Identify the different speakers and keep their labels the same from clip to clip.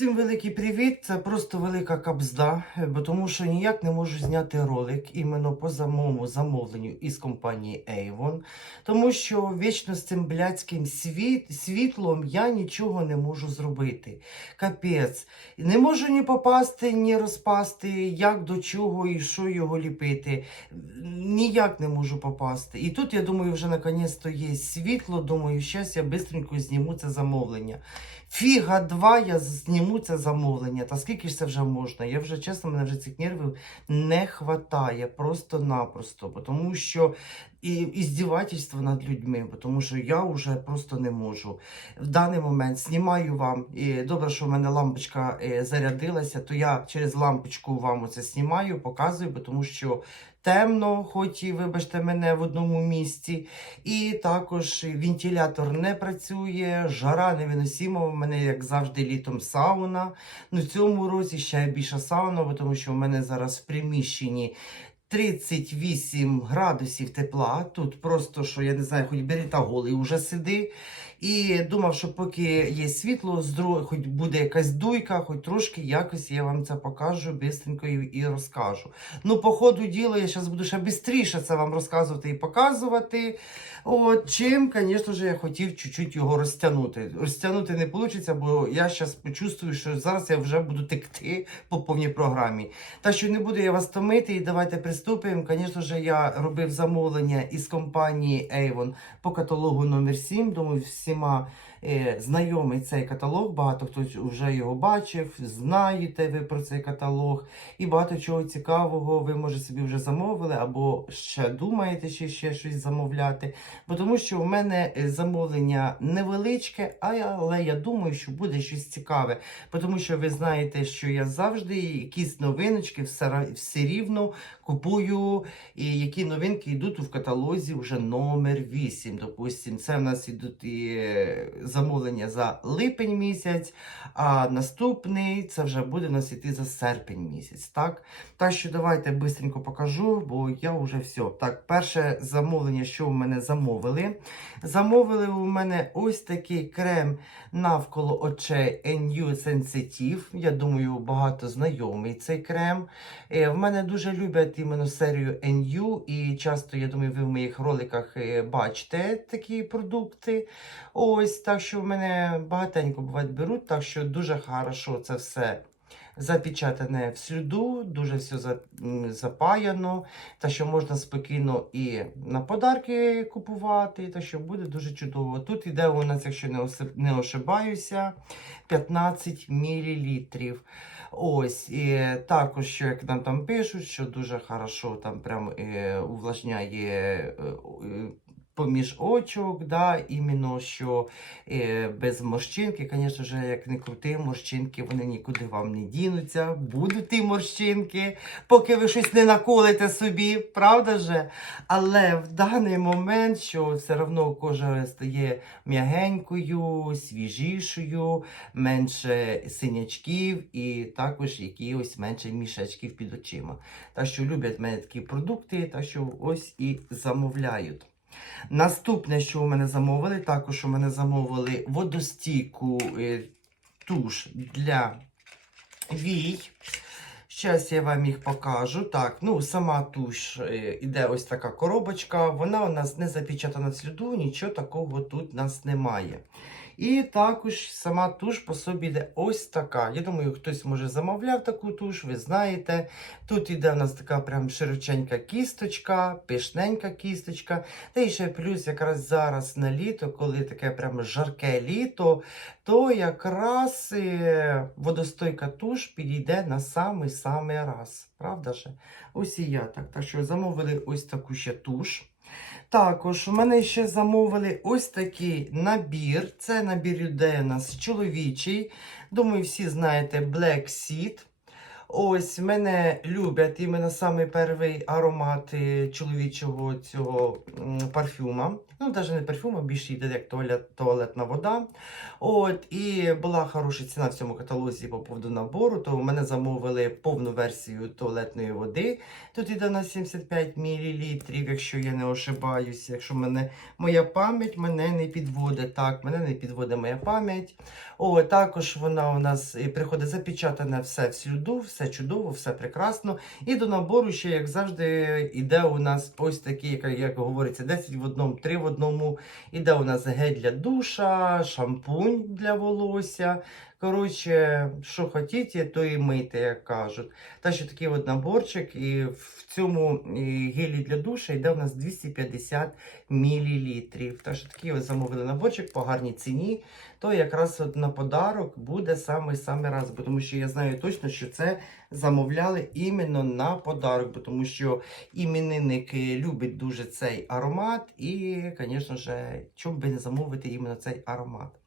Speaker 1: Всім великий привіт! Це просто велика кабзда, е, бо тому що ніяк не можу зняти ролик іменно по самому замовленню із компанії Avon, тому що вічно з цим блядським світ, світлом я нічого не можу зробити. Капець. Не можу ні попасти, ні розпасти, як до чого і що його ліпити. Ніяк не можу попасти. І тут я думаю, вже наконець-то є світло. Думаю, щас я швидко зніму це замовлення. Фіга два, я зніму це замовлення. Та скільки ж це вже можна? Я вже чесно, мене вже цих нервів не хватає просто-напросто, тому що і іздівательство над людьми, тому що я вже просто не можу. В даний момент знімаю вам. І добре, що в мене лампочка е, зарядилася, то я через лампочку вам оце знімаю, показую, тому що темно, хоч і вибачте мене в одному місці. І також вентилятор не працює, жара невиносима. У мене, як завжди, літом сауна. Ну, в цьому році ще більша сауна, тому що в мене зараз в приміщенні 38 градусів тепла. Тут просто що я не знаю, хоч бери та голий уже сиди. І думав, що поки є світло, хоч буде якась дуйка, хоч трошки якось я вам це покажу бистренько і, розкажу. Ну, по ходу діла, я зараз буду ще швидше це вам розказувати і показувати. От, чим, звісно ж, я хотів чуть-чуть його розтягнути. Розтягнути не вийде, бо я зараз почувствую, що зараз я вже буду текти по повній програмі. Так що не буду я вас томити і давайте приступимо. Звісно ж, я робив замовлення із компанії Avon по каталогу номер 7. Думаю, всіма знайомий цей каталог. Багато хто вже його бачив, знаєте ви про цей каталог. І багато чого цікавого ви може собі вже замовили, або ще думаєте, чи ще щось замовляти. Бо тому що в мене е, замовлення невеличке, але я думаю, що буде щось цікаве. Тому що ви знаєте, що я завжди якісь новиночки все, все рівно купую, і які новинки йдуть в каталозі вже номер 8. Допустим, це в нас ідуть і е, замовлення за липень місяць, а наступний це вже буде в нас іти за серпень місяць. Так, так що давайте швидко покажу, бо я вже все. Так, перше замовлення, що в мене замовили. Замовили у мене ось такий крем навколо очей NU Sensitive. Я думаю, багато знайомий цей крем. Е, В мене дуже люблять іменно серію NU, і часто, я думаю, ви в моїх роликах е, бачите такі продукти. Ось, так що в мене багатенько бувають беруть, так що дуже хорошо це все. Запечатане в сліду, дуже все запаяно, та що можна спокійно і на подарки купувати, та що буде дуже чудово. Тут іде у нас, якщо не, ошибаюся, 15 мл. Ось, і також, що як нам там пишуть, що дуже хорошо там прям е, увлажняє е, поміж очок, да, іменно що е, без морщинки, звісно ж, як не крути, морщинки вони нікуди вам не дінуться. Будуть ті морщинки, поки ви щось не наколите собі, правда же? Але в даний момент, що все одно кожа стає м'ягенькою, свіжішою, менше синячків і також якихось менше мішечків під очима. Так що люблять мене такі продукти, так що ось і замовляють. Наступне, що у мене замовили, також у мене замовили водостійку е, туш для вій. Зараз я вам їх покажу. Так, ну сама туш е, іде ось така коробочка. Вона у нас не запечатана сліду, нічого такого тут у нас немає. І також сама туш по собі йде ось така. Я думаю, хтось може замовляв таку туш, ви знаєте. Тут іде у нас така прям широченька кісточка, пишненька кісточка. Та і ще плюс якраз зараз на літо, коли таке прям жарке літо, то якраз е, водостойка туш підійде на самий-самий раз. Правда же? Ось і я так. Так що замовили ось таку ще туш. Також у мене ще замовили ось такий набір. Це набір йде у нас чоловічий. Думаю, всі знаєте Black Seed. Ось мене люблять іменно саме перший аромат е, чоловічого цього парфюма. Ну, навіть не парфюм, а більше йде як туалет, туалетна вода. От, і була хороша ціна в цьому каталозі по поводу набору, то мене замовили повну версію туалетної води. Тут йде на 75 мл, якщо я не ошибаюся, якщо мене моя пам'ять мене не підводить. Так, мене не підводить моя пам'ять. О, також вона у нас е, приходить запечатане все всюду, все чудово, все прекрасно. І до набору ще, як завжди, іде у нас ось такий, як, як говориться, 10 в одному, 3 в одному. Іде у нас гель для душа, шампунь для волосся. Коротше, що хотіте, то і мийте, як кажуть. Та що такий от наборчик, і в цьому гелі для душа йде у нас 250 мл. Та що такий от замовили наборчик по гарній ціні, то якраз от на подарок буде саме саме раз. Тому що я знаю точно, що це замовляли іменно на подарок, тому що іменинник люблять дуже цей аромат, і, звісно ж, чому би не замовити іменно цей аромат.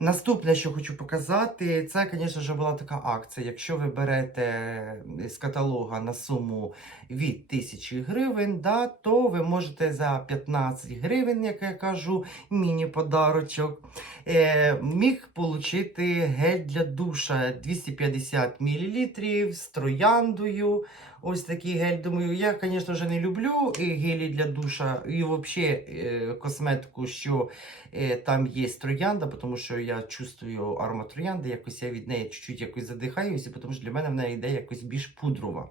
Speaker 1: Наступне, що хочу показати, це, звісно ж, була така акція. Якщо ви берете з каталога на суму від 1000 гривень, да, то ви можете за 15 гривень, як я кажу, міні-подарочок, е, міг отримати гель для душа 250 мл з трояндою. Ось такий гель. Думаю, я, звісно ж, не люблю гелі для душа і взагалі е, косметику, що е, там є троянда, тому що я чувствую аромат троянди, якось я від неї чуть-чуть якось задихаюся, тому що для мене вона йде якось більш пудрова.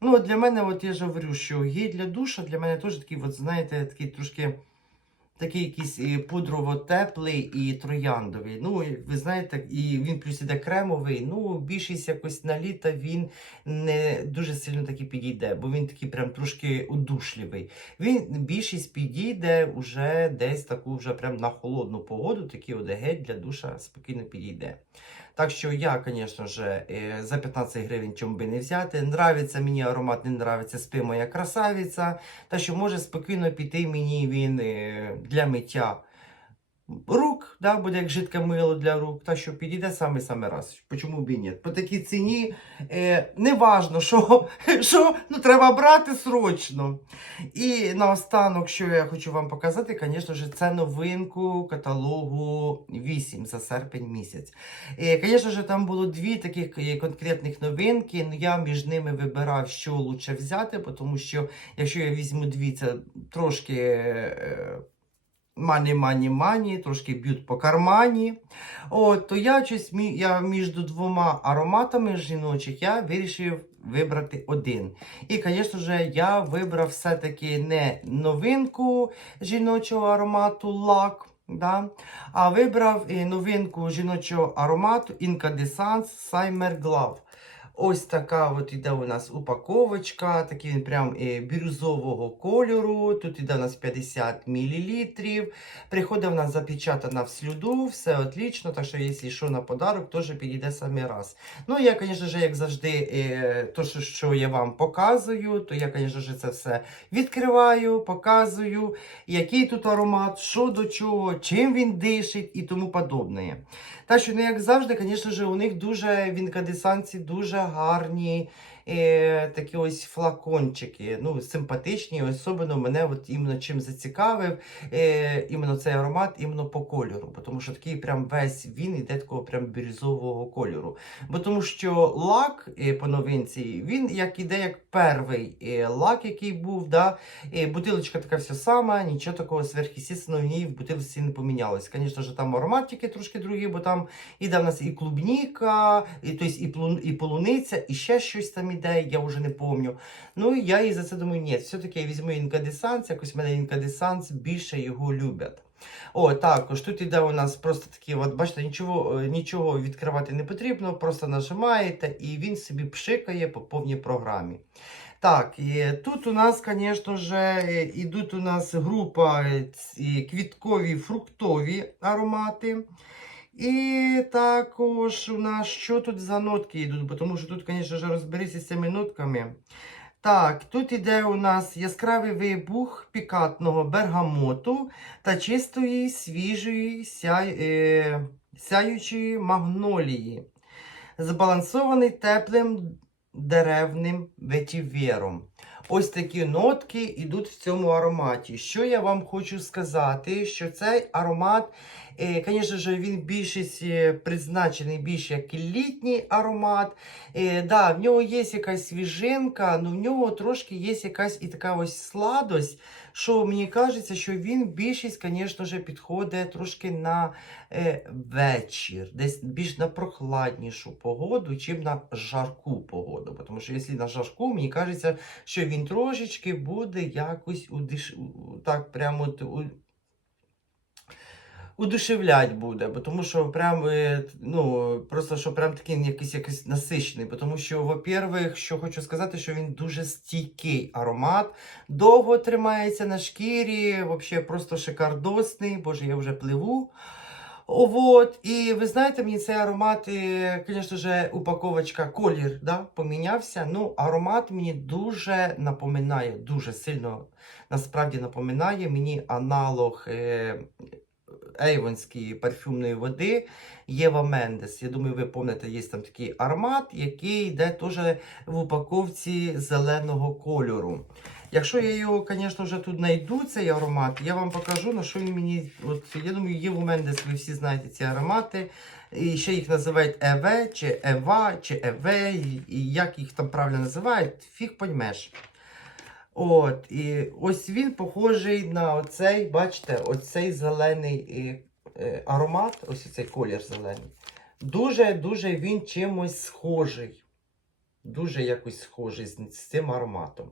Speaker 1: Ну, от для мене, от я ж говорю, що гель для душа для мене теж такий, от, знаєте, такий трошки такий якийсь е, пудрово-теплий і трояндовий. Ну, ви знаєте, і він плюс іде кремовий. Ну, більшість якось на літо він не дуже сильно таки підійде, бо він такий прям трошки удушливий. Він більшість підійде вже десь таку вже прям на холодну погоду, такий одегеть для душа спокійно підійде. Так що я, звісно ж, е, за 15 гривень чому би не взяти. Нравиться мені аромат, не нравиться спи моя красавиця. Та що може спокійно піти мені він е, для миття рук, да, буде як жидке мило для рук, та що підійде саме саме раз. Чому б і ні? По такій ціні е, не важно, що, що ну, треба брати срочно. І наостанок, що я хочу вам показати, звісно ж, це новинку каталогу 8 за серпень місяць. Е, Звісно ж, там було дві таких е, конкретних новинки. Ну, я між ними вибирав, що лучше взяти, тому що якщо я візьму дві, це трошки. Е, Мані, мані, мані, трошки б'ють по кармані. От, то я щось я між двома ароматами жіночих я вирішив вибрати один. І, звісно ж, я вибрав все-таки не новинку жіночого аромату лак. Да? А вибрав е, новинку жіночого аромату Incandescence Summer Glove. Ось така от іде у нас упаковочка, такий він прям е, бірюзового кольору. Тут іде у нас 50 мл. Приходить вона запечатана в слюду, все отлично. Так що, якщо що на подарок, теж підійде саме раз. Ну, я, звісно як завжди, е, то, що я вам показую, то я, звісно це все відкриваю, показую, який тут аромат, що до чого, чим він дишить і тому подобне. Так що, ну, як завжди, звісно у них дуже в інкадесанці дуже гарні е, такі ось флакончики. Ну, симпатичні. Особливо мене от іменно чим зацікавив е, іменно цей аромат, іменно по кольору. Бо Тому що такий прям весь він іде такого прям бірюзового кольору. Бо тому що лак е, по новинці, він як іде як перший е, лак, який був. Да? Е, бутилочка така вся сама, нічого такого сверхъестественного в ній в бутилці не помінялось. Звісно ж, там ароматики трошки другі, бо там іде в нас і клубніка, і, тобто, і, плун, і полуниця, і ще щось там іде, я вже не пам'ятаю. Ну і я і за це думаю, ні, все-таки я візьму інкадесанс, якось мене інкадесанс більше його люблять. О, також тут іде у нас просто такі, от бачите, нічого, е, нічого відкривати не потрібно, просто нажимаєте і він собі пшикає по повній програмі. Так, і тут у нас, звісно ж, ідуть у нас група е, квіткові фруктові аромати. І також у нас що тут за нотки йдуть, тому що тут, звісно розберися з цими нотками. Так, тут іде у нас яскравий вибух пікантного бергамоту та чистої, свіжої, сяй, е, сяючої магнолії, збалансований теплим деревним ветівером. Ось такі нотки йдуть в цьому ароматі. Що я вам хочу сказати, що цей аромат, е, звісно ж, він більшість е, призначений більш як літній аромат. Е, да, в нього є якась свіжинка, але в нього трошки є якась і така ось сладость, що мені кажеться, що він більшість, звісно підходить трошки на е, вечір, десь більш на прохладнішу погоду, чим на жарку погоду. Тому що якщо на жарку, мені кажеться, що він трошечки буде якось удиш... так прямо у... удушевлять буде, бо тому що прям, е, ну, просто що прям такий якийсь, якийсь насичений. Тому що, во-первых, що хочу сказати, що він дуже стійкий аромат, довго тримається на шкірі, взагалі просто шикардосний, боже, я вже пливу. Вот, і ви знаєте, мені цей аромат, е, звісно ж, упаковочка, колір да, помінявся. Ну, аромат мені дуже напоминає, дуже сильно насправді напоминає мені аналог е, ейвонської парфюмної води Єва Мендес. Я думаю, ви пам'ятаєте, є там такий аромат, який йде теж в упаковці зеленого кольору. Якщо я його, звісно, вже тут знайду, цей аромат, я вам покажу, на що він мені. От, я думаю, Єву Мендес, ви всі знаєте ці аромати. І ще їх називають Еве, чи Ева, чи Еве, і- як їх там правильно називають, фіг поймеш. От, і ось він похожий на оцей, бачите, оцей зелений е, е, аромат, ось цей колір зелений. Дуже-дуже він чимось схожий. Дуже якось схожий з, з цим ароматом.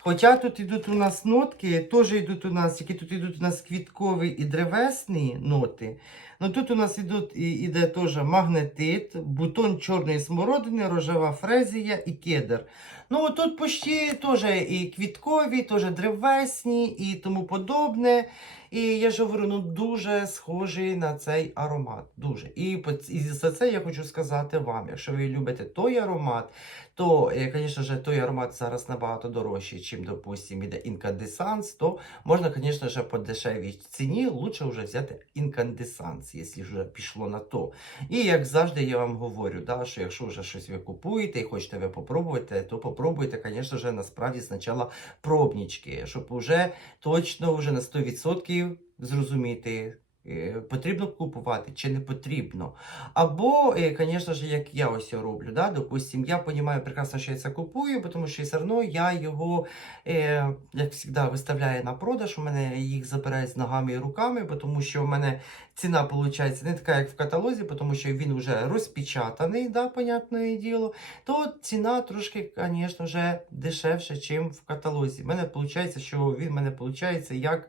Speaker 1: Хоча тут йдуть у нас нотки, теж йдуть у нас, які тут йдуть у нас квіткові і древесні ноти. Ну тут у нас йдуть, і, іде теж магнетит, бутон чорної смородини, рожева фрезія і кедр. Ну тут почти теж і квіткові, теж древесні і тому подобне. І я ж говорю, ну дуже схожий на цей аромат. Дуже. І, і за це я хочу сказати вам, якщо ви любите той аромат, то, е, звісно ж, той аромат зараз набагато дорожчий, чим, допустим, іде інкандесанс, то можна, звісно ж, по дешевій ціні лучше вже взяти інкандесанс, якщо вже пішло на то. І як завжди я вам говорю, да, що якщо вже щось ви купуєте і хочете ви попробувати, то попробуйте, звісно ж, насправді спочатку пробнички, щоб вже точно вже на 100% зрозуміти. Е, Потрібно купувати чи не потрібно. Або, е, звісно ж, як я ось роблю. Да? Допустим, я розумію прекрасно, що я це купую, тому що все одно я його, е, як завжди, виставляю на продаж. У мене їх забирають з ногами і руками, тому що в мене ціна виходить не така, як в каталозі, тому що він вже розпечатаний, да, понятне діло. То ціна трошки, звісно ж, дешевше, ніж в каталозі. У мене виходить, що він в мене виходить як.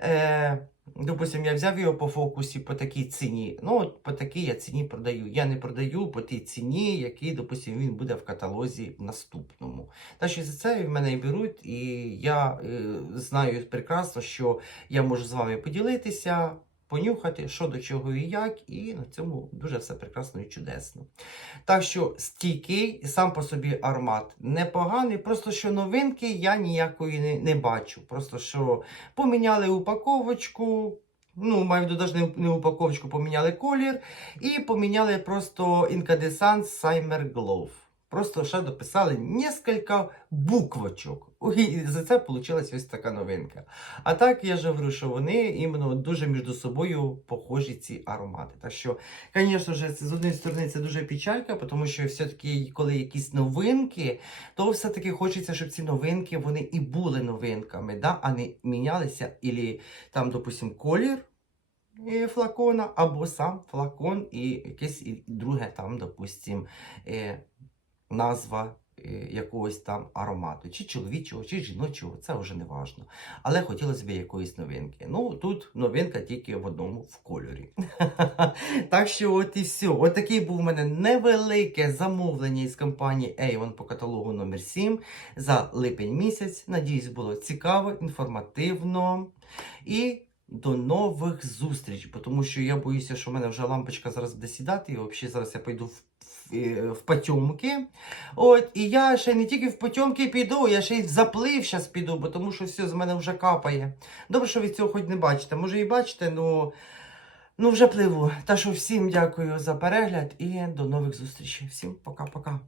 Speaker 1: Е, Допустим, я взяв його по фокусі по такій ціні. Ну, от по такій я ціні продаю. Я не продаю по тій ціні, який, допустим, він буде в каталозі в наступному. Та що за це в мене і беруть, і я е, знаю прекрасно, що я можу з вами поділитися, понюхати, що до чого і як, і на цьому дуже все прекрасно і чудесно. Так що стійкий сам по собі аромат непоганий, просто що новинки я ніякої не, не бачу. Просто що поміняли упаковочку. Ну, маю навіть не, упаковочку, поміняли колір і поміняли просто інкадесант Саймер Glove. Просто ще дописали несколько буквочок. І за це вийшла ось така новинка. А так я ж говорю, що вони іменно дуже між собою похожі ці аромати. Так що, звісно ж, з однієї сторони це дуже печалька, тому що все-таки, коли якісь новинки, то все-таки хочеться, щоб ці новинки вони і були новинками, да? а не мінялися, ілі там, допустим, колір е, флакона, або сам флакон і якесь друге там, допустим, е, назва е, якогось там аромату, чи чоловічого, чи жіночого, це вже не важно. Але хотілося б якоїсь новинки. Ну, тут новинка тільки в одному в кольорі. так що, от і все. От такий був у мене невелике замовлення із компанії Avon по каталогу номер 7 за липень місяць. Надіюсь, було цікаво, інформативно. І до нових зустрічей, тому що я боюся, що в мене вже лампочка зараз буде сідати, і взагалі зараз я пойду в, в потьомки. От, і я ще не тільки в потьомки піду, я ще й в заплив зараз піду, бо тому що все з мене вже капає. Добре, що ви цього хоч не бачите. Може і бачите, ну, ну вже пливу. Та що всім дякую за перегляд і до нових зустрічей. Всім пока-пока.